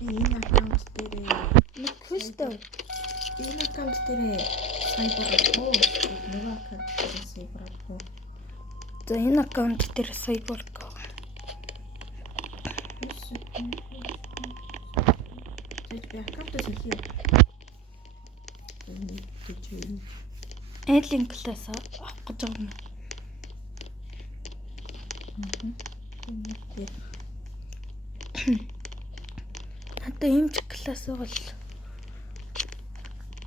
Энэ аккаунт дээр Кристо энэ аккаунт дээр сайбер уу? Нөгөө аккаунт дээр сайбер уу? за энэ аккаунт дээр сайбер гоо. Би аккаунтаас хийе. Эдлин класс авах гэж байгаа юм. Надад эмч класс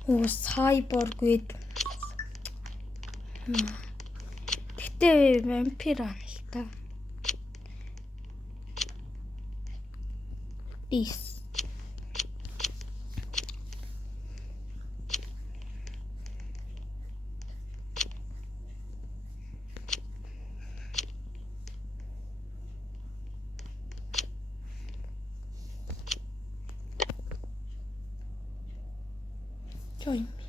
бол сайборг гээд. Гэтэ вампир аа л та. Is join me.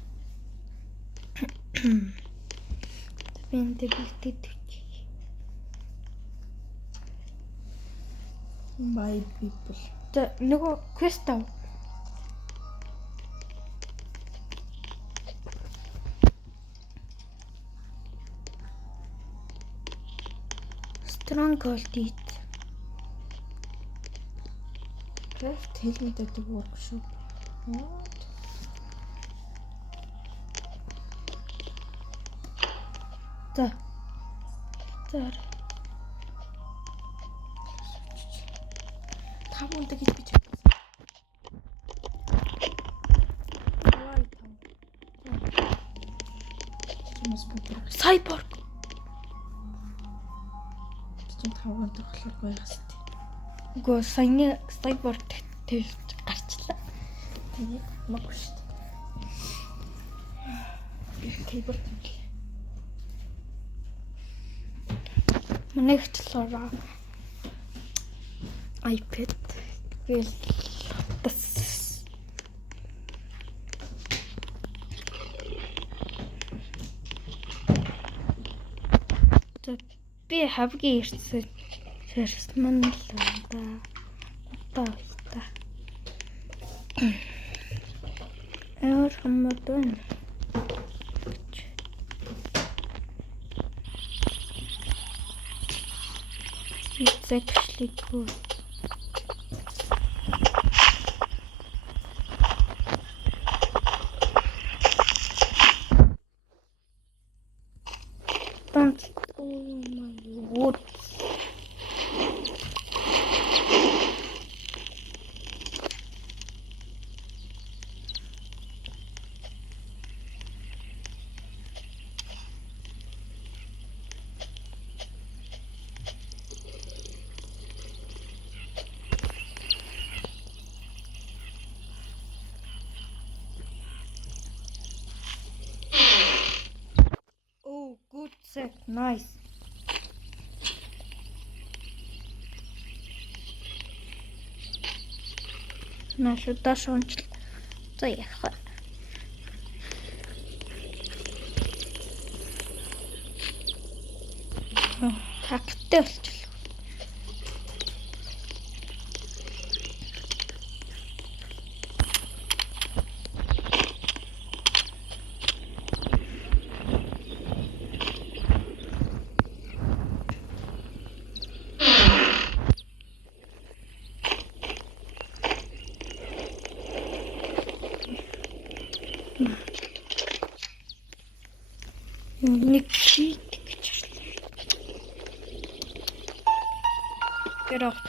Тэнд бэлтээд My people. за нөгөө квест ав. Stronghold eat. Craft helmet гэдэг workshop. What? За. За. Тав унтаг гэж би чад. Аваа тав. Чимээс бүгд Сайборг. чинь тав унтаг болохоор гоёгс тээ. Үгүй саяны сайборг тэгж гарчлаа. Тэгээд маггүй шүү дээ. Keyboard Манайхчлаараа iPad гээл бас би хавгийн ирсэн мань л да. Өөр хүмүүс байна. It's actually good. Don't. Oh my god. Oh, good set. Nice. Нашу дашончл. Заехал. Хактай болчихлоо. Нэг чит гэж хэлсэн. Get off.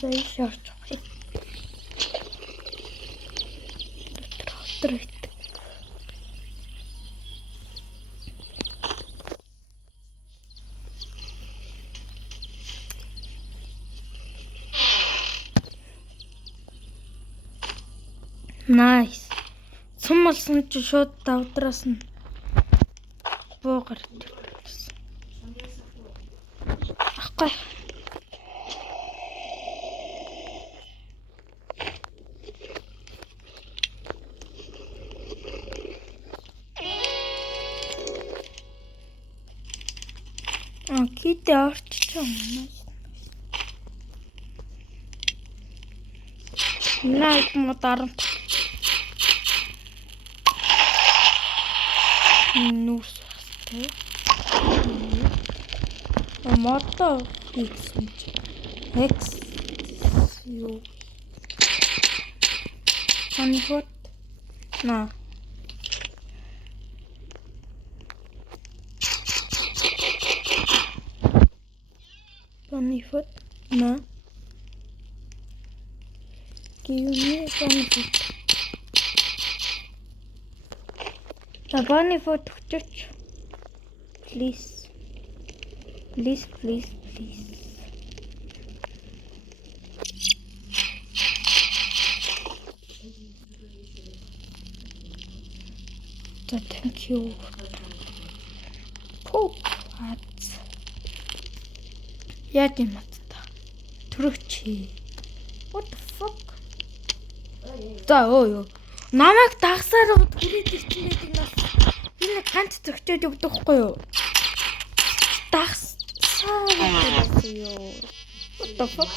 За шорч. дотор ит. Nice. Сум болсон чи шууд давдраас нь буугаар төрсөн. Ахгүй. Китэ орчих юм. Найк мотор. Нүс. Мотор хийсэн чи. X юу. Анхот. На. Анхот. На. Give me anхот. Табаны фото өгчөөч. Please. Please, please, please. Thank you. Oh, what? Яг юм та. Төрөгчи. What the fuck? За өө. Намайг дагсаар хүрээд ирчихлээ нас. Энэ ганц зөгчөөд өгдөг хгүй юу? Дагсаар юу? What the fuck?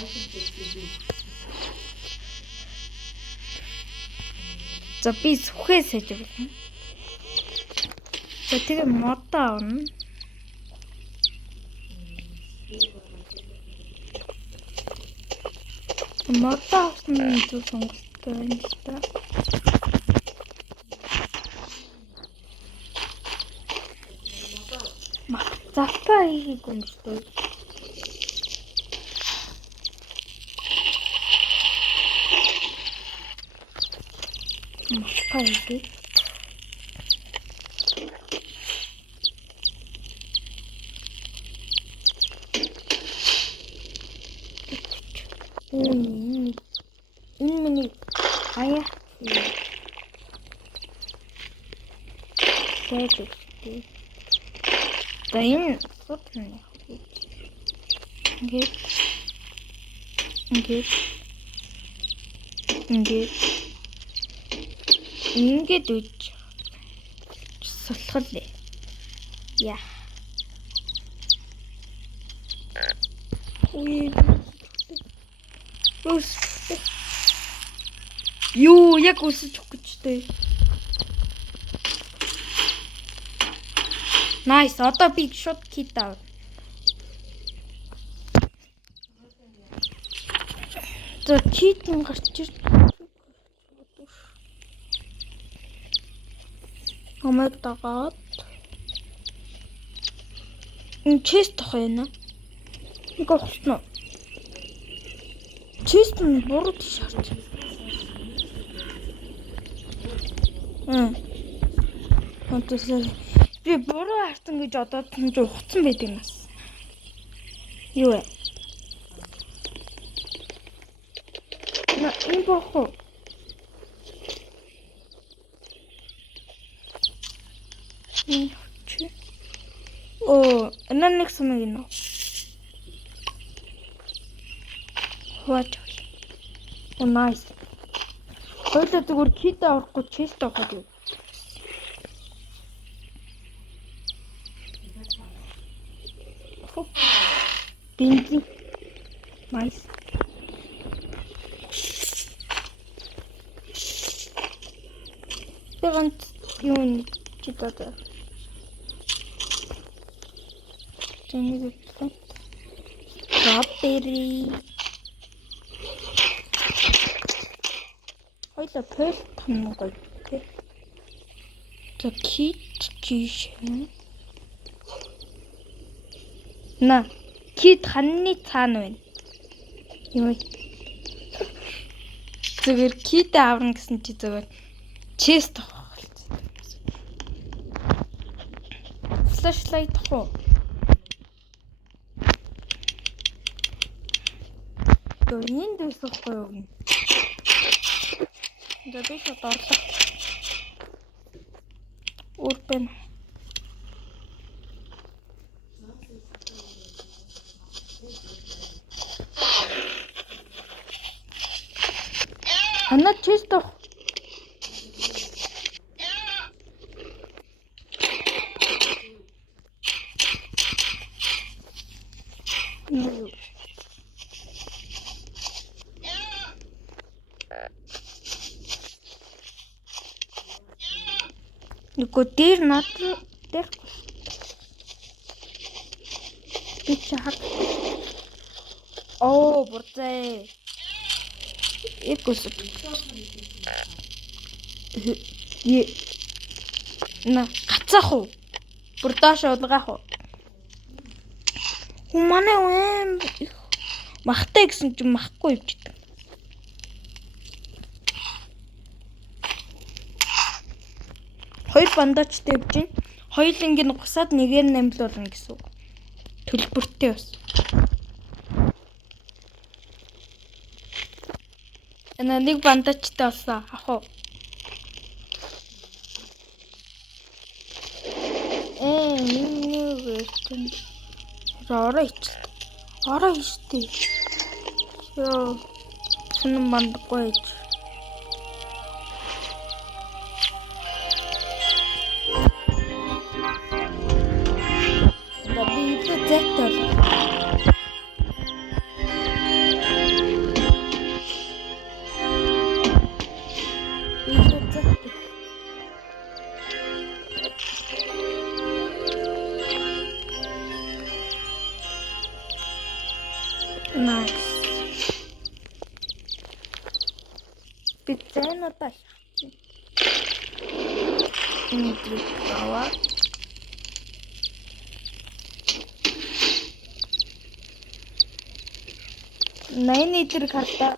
За би сүхээ сэж өгнө. За тэгээ модоо авна. Модоо авсан зүйл сонголттой байна л та. Запа хийх юм шүү дээ. Запа хийх. Энэ миний хаяа. Тэгэ. Да энэ сутны. Ингээд үж сулхал. Яа. Юу яг үсэж өгчтэй. Nice. Одоо би шууд кит ав. За китэн гарч ир. Амаг дагаад. Энэ чест тох юм аа. Нэг олсноо. Чест нь буруу тийш. Онтосоо би буруу хартан гэж одоо түнж ухсан байдаг нас. Юу вэ? Энэ бохоо. Оо, нэг самаг юм. What? Oh, nice. Хоёлаа зүгээр кит авахгүй чест авах юм. Бензин. Nice. Тэгвэл юу читата. Тэнийг үтсэн. Стrawberry. Хоёлаа пер тань гоё. За кит жишээ. На кит ханны цаана байна. Юу? Зүгээр кит аврна гэсэн чи зүгээр Чест. Flashlight хоо. Гоо энд байсахгүй юу гин. За би шууд орлоо. Урпэн. Она чисто. Нөгөө дээр над дээр би чаг. Оо, бурцаа. Экос. На, гацаах уу? Бурдаш улгаах уу? Манай юм махтай гэсэн чинь махгүй явчихдаг. Хоёр бандажтай явж байна. Хоёуланг нь гусаад нэгээр намлуулна гэсэн үг. Төлбөртэй бас. Эна нэг бандажтай болсон. Ах уу. Нэг ороо ичл. Ороо ичтэй. Ёо. Сүнэн бандахгүй ич. Nice. Пиццена так. Нутрикава. Найн итер карта.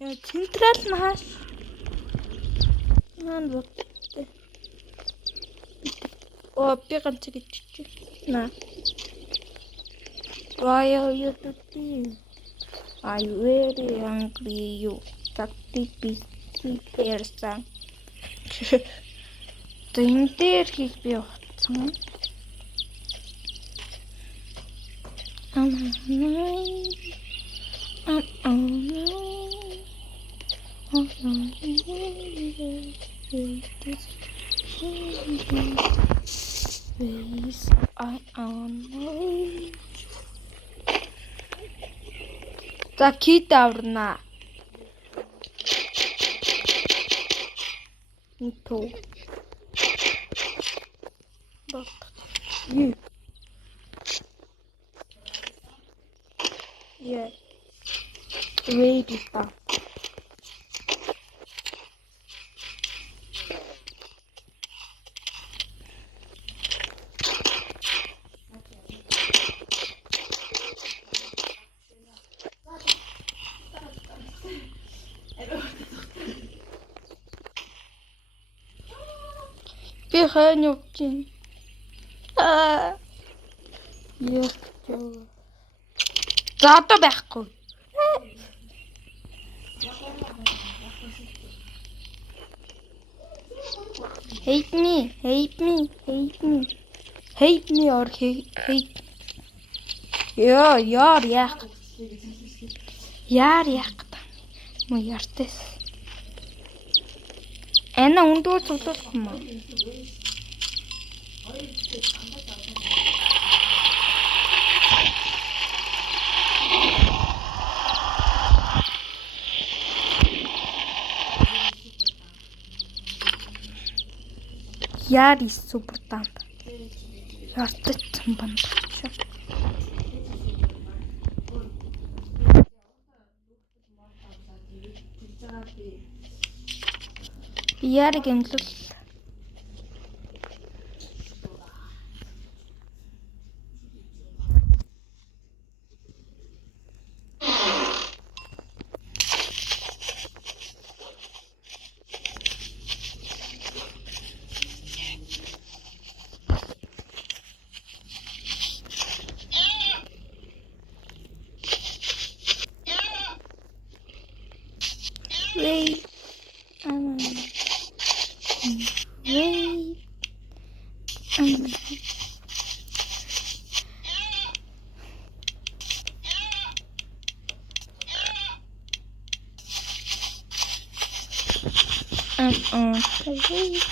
Я централ наш. Нан вот. О, би ганц гэж чи. На. Why are you doing? I very hungry you. Takti busy person. Тэнтэр хийж би утсан. Please, I know. За кит аварна. Нито. Бат. Ю. Yeah. Ready pa. Би хань явчих. Яа. За одоо байхгүй. Hate me, hate me, hate me. Hate me or hate. Яа, яах. Яах. Мо яртес. Эна ундуу цуглах юм уу? Яри супер танк. Яртсан банд. Яри гэмлэл. Wait. Wait. Wait.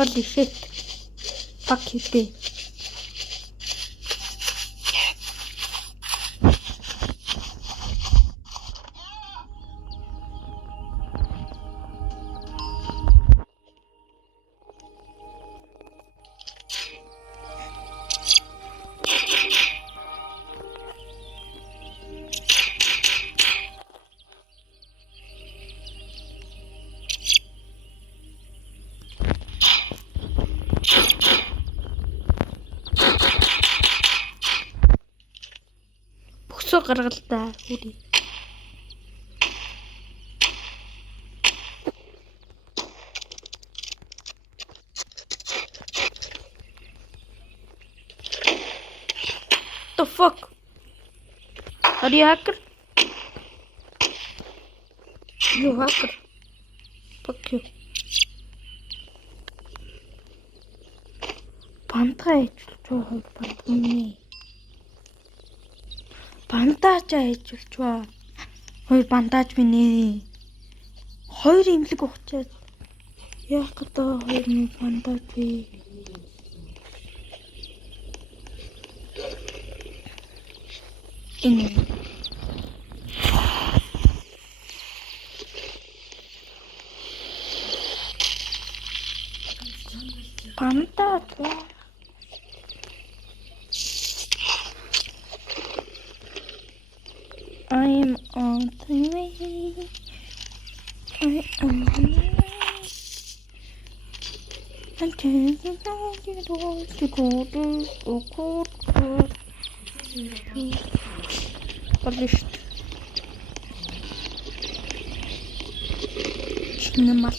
Holy shit. Fuck you, dude. Бөксөө гаргалдаа хүрээ. The fuck? Are you hacker? You hacker. Fuck you. Бантаа ичүүлж байгаа бантны. Бандаж ичүүлж байгаа. Хой бандаж минь. Хоёр имлэг ухчаад. Яах гэдэг хоёр нэг бандаж бий. Энэ бандаж I am on the way. I am on the way. I'm taking down the doors to go to the court. Published. Cinemas.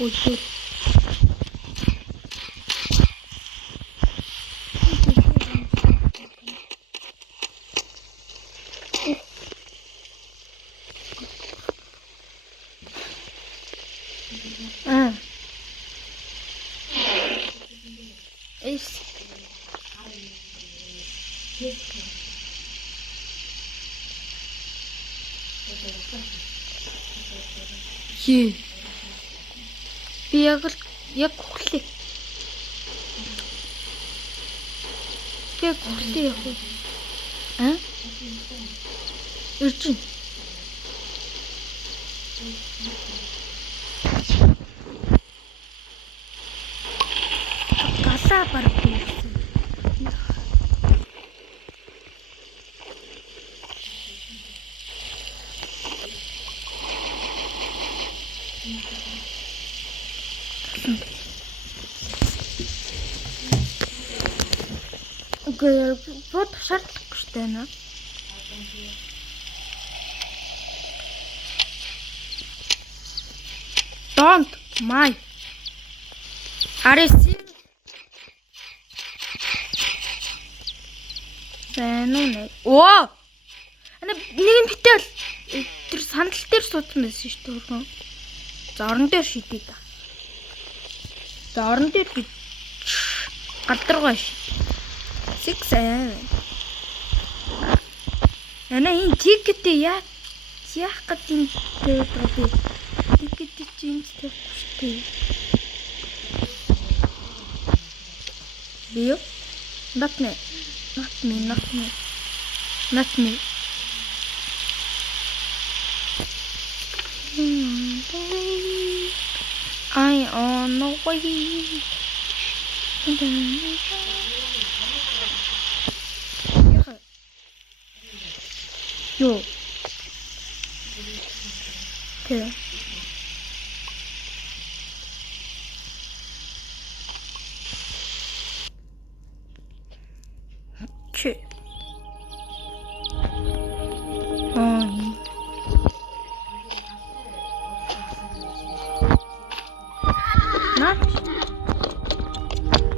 Пойду. Би яг хөглөө. Яг хөглөө яг. Ирчин. Галаа барах юм. Вот шаардлагагүй шүү дээ нэ. Don't mind. Ареси. Бэнүнэ. Оо. Ана нэгэн битэл тэр сандал дээр суудсан байсан шүү дээ хөргөн. За орон дээр шидэе да. За орон дээр гадаргаа ш. 6 Ana энэ тикетээ яах гэдэг юм бэ? Тикетээ чинь тавьчихгүй. Бие? Not me. I on the way. Yo. Okay. Shit.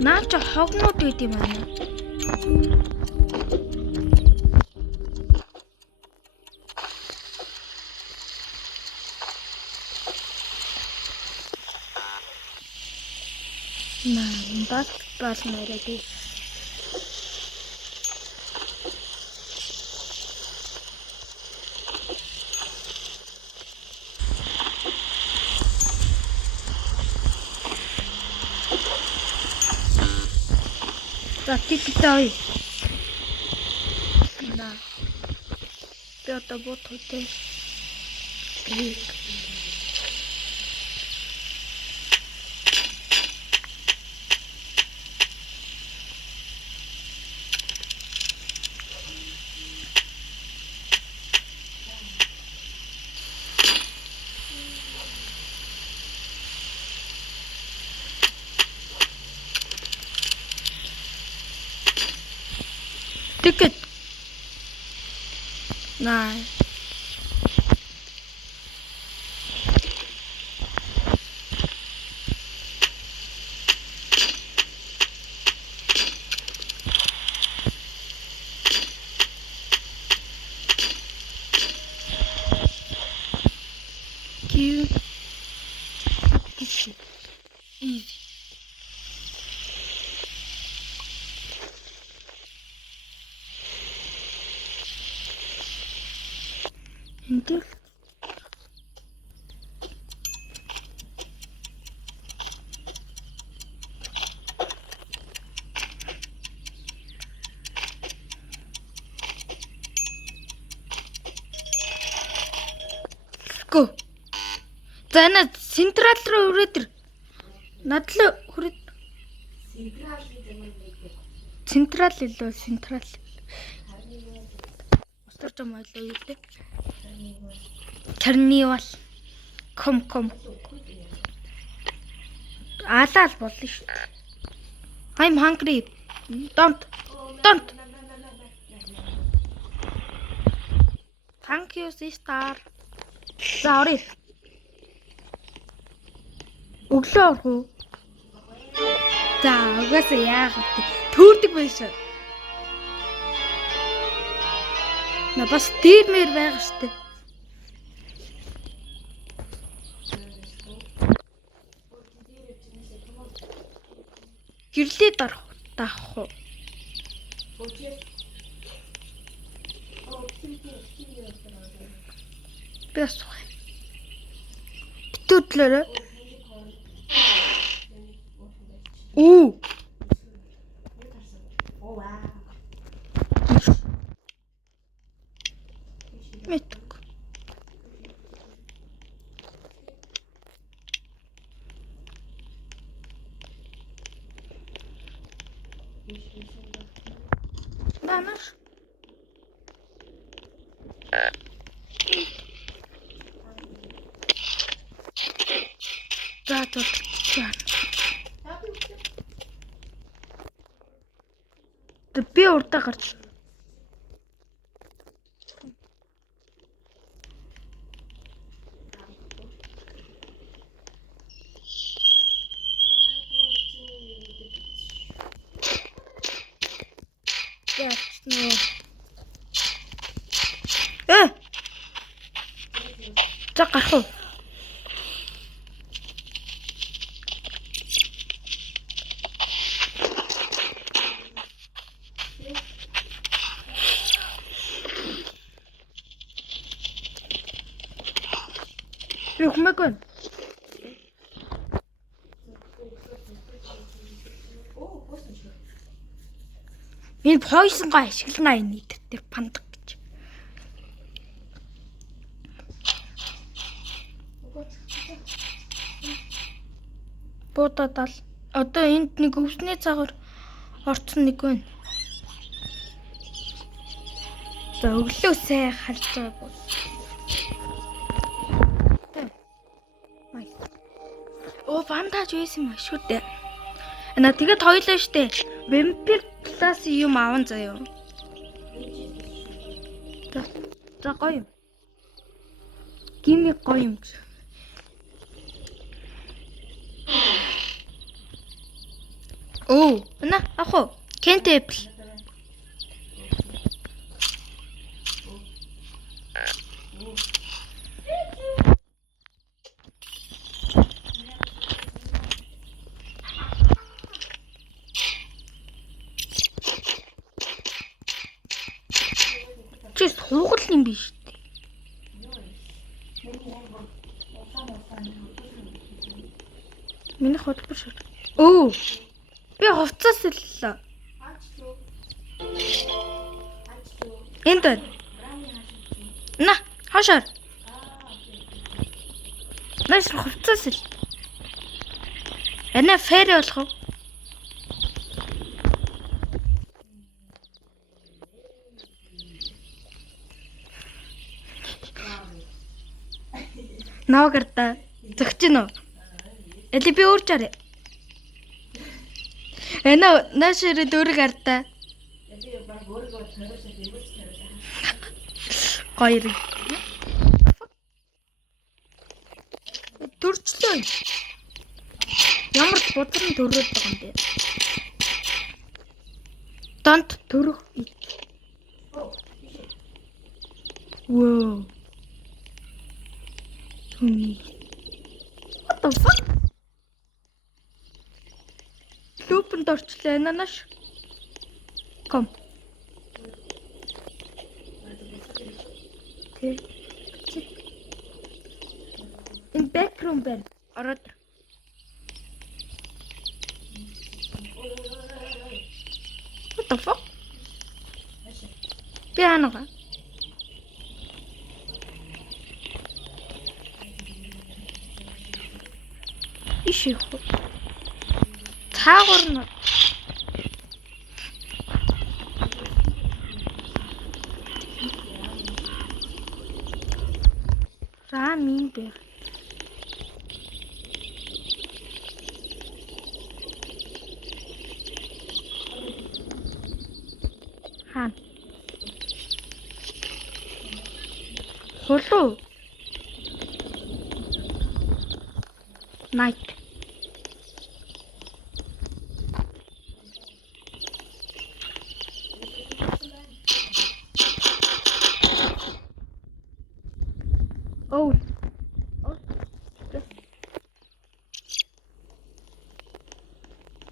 Наач хогнууд үйд юм аа. Бас мэрэгэй. Тиктай. Да. Пёта вот тут. Клик. Ticket. Nice. Cute. Easy. Инtel. Go. Зана централ руу хүрээд. Надлаа хүрээд. Централ илүү централ. Устарч юм аа юу гэдэг. Карнивал. Ком. Алаал болно шүү. I'm hungry. Don't. Thank you, sister. Sorry. Өглөө орох уу? За, угаасаа яах вэ? Төрдөг байшаа. На бас дээрмээр байгаа штэ. Гэрлээ дарах уу? Бэс. Битүүдлээрээ. Оо. Метк. Банаш. За тут. Би урдаа гарч. За гарах уу? Рухмаг байна. Энэ poison-го ашиглана энэ дээр пандаг гэж. Буудадал. Одоо энд нэг өвсний цагаар орцсон нэг байна. За өглөөсөө харж байгаа. Оо бандаж байсан юм шүү дээ. Ана тэгээд хоёлоо штэ. Vampire class юм аавн заяа. За гоё юм. Гими гоё юм. Оо, на ахо. Can't apple. Чис хугал юм биш үү? Миний хөдөлбөр шүү. Оо. Би хувцас хэллээ. Энд. На, хашаар. Нас хувцас хэл. Эна фэр болох уу? Наагарта зөгч гинөө. Эли би уурчаарэ. Эна нашир дөрөг арта. Хоёр. Төрчлөө. Ямар бодрон төрөөд байгаа юм бэ? Дант төрөх. Wow. What the fuck? Лупанд орчлоо нанаш. Ком. Окей. In backroom байна. Ороод. What the fuck? Пианога. Иших. Цаагуурна. Рамин бэ. Хан. Хулуу. Night. Oh.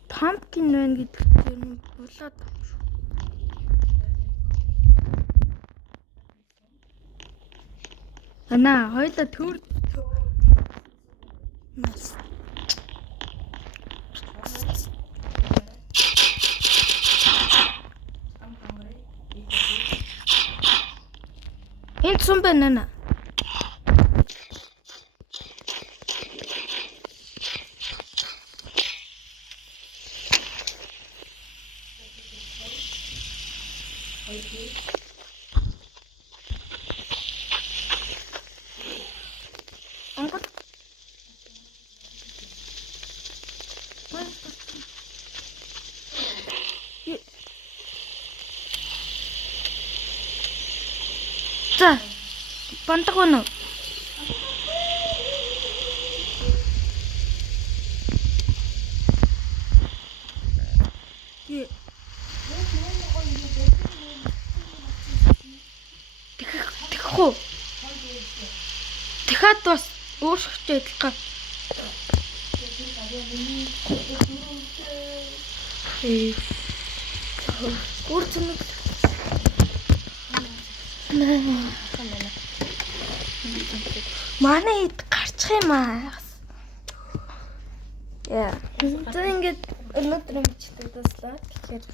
Pumpkin байна гэдэг нь булаад байна шүү. Ана хоёлаа төр. Nice. Энд сум байна наа. Ангат. За. Бантаг байна уу? Тэхүү. Дахиад бас өөрсгөж адилхан. Үрцэнэг. Манай харчих юм аа. Яа. За ингээд өнөөдөр юм чигтэй дуслаа. Тэгэхээр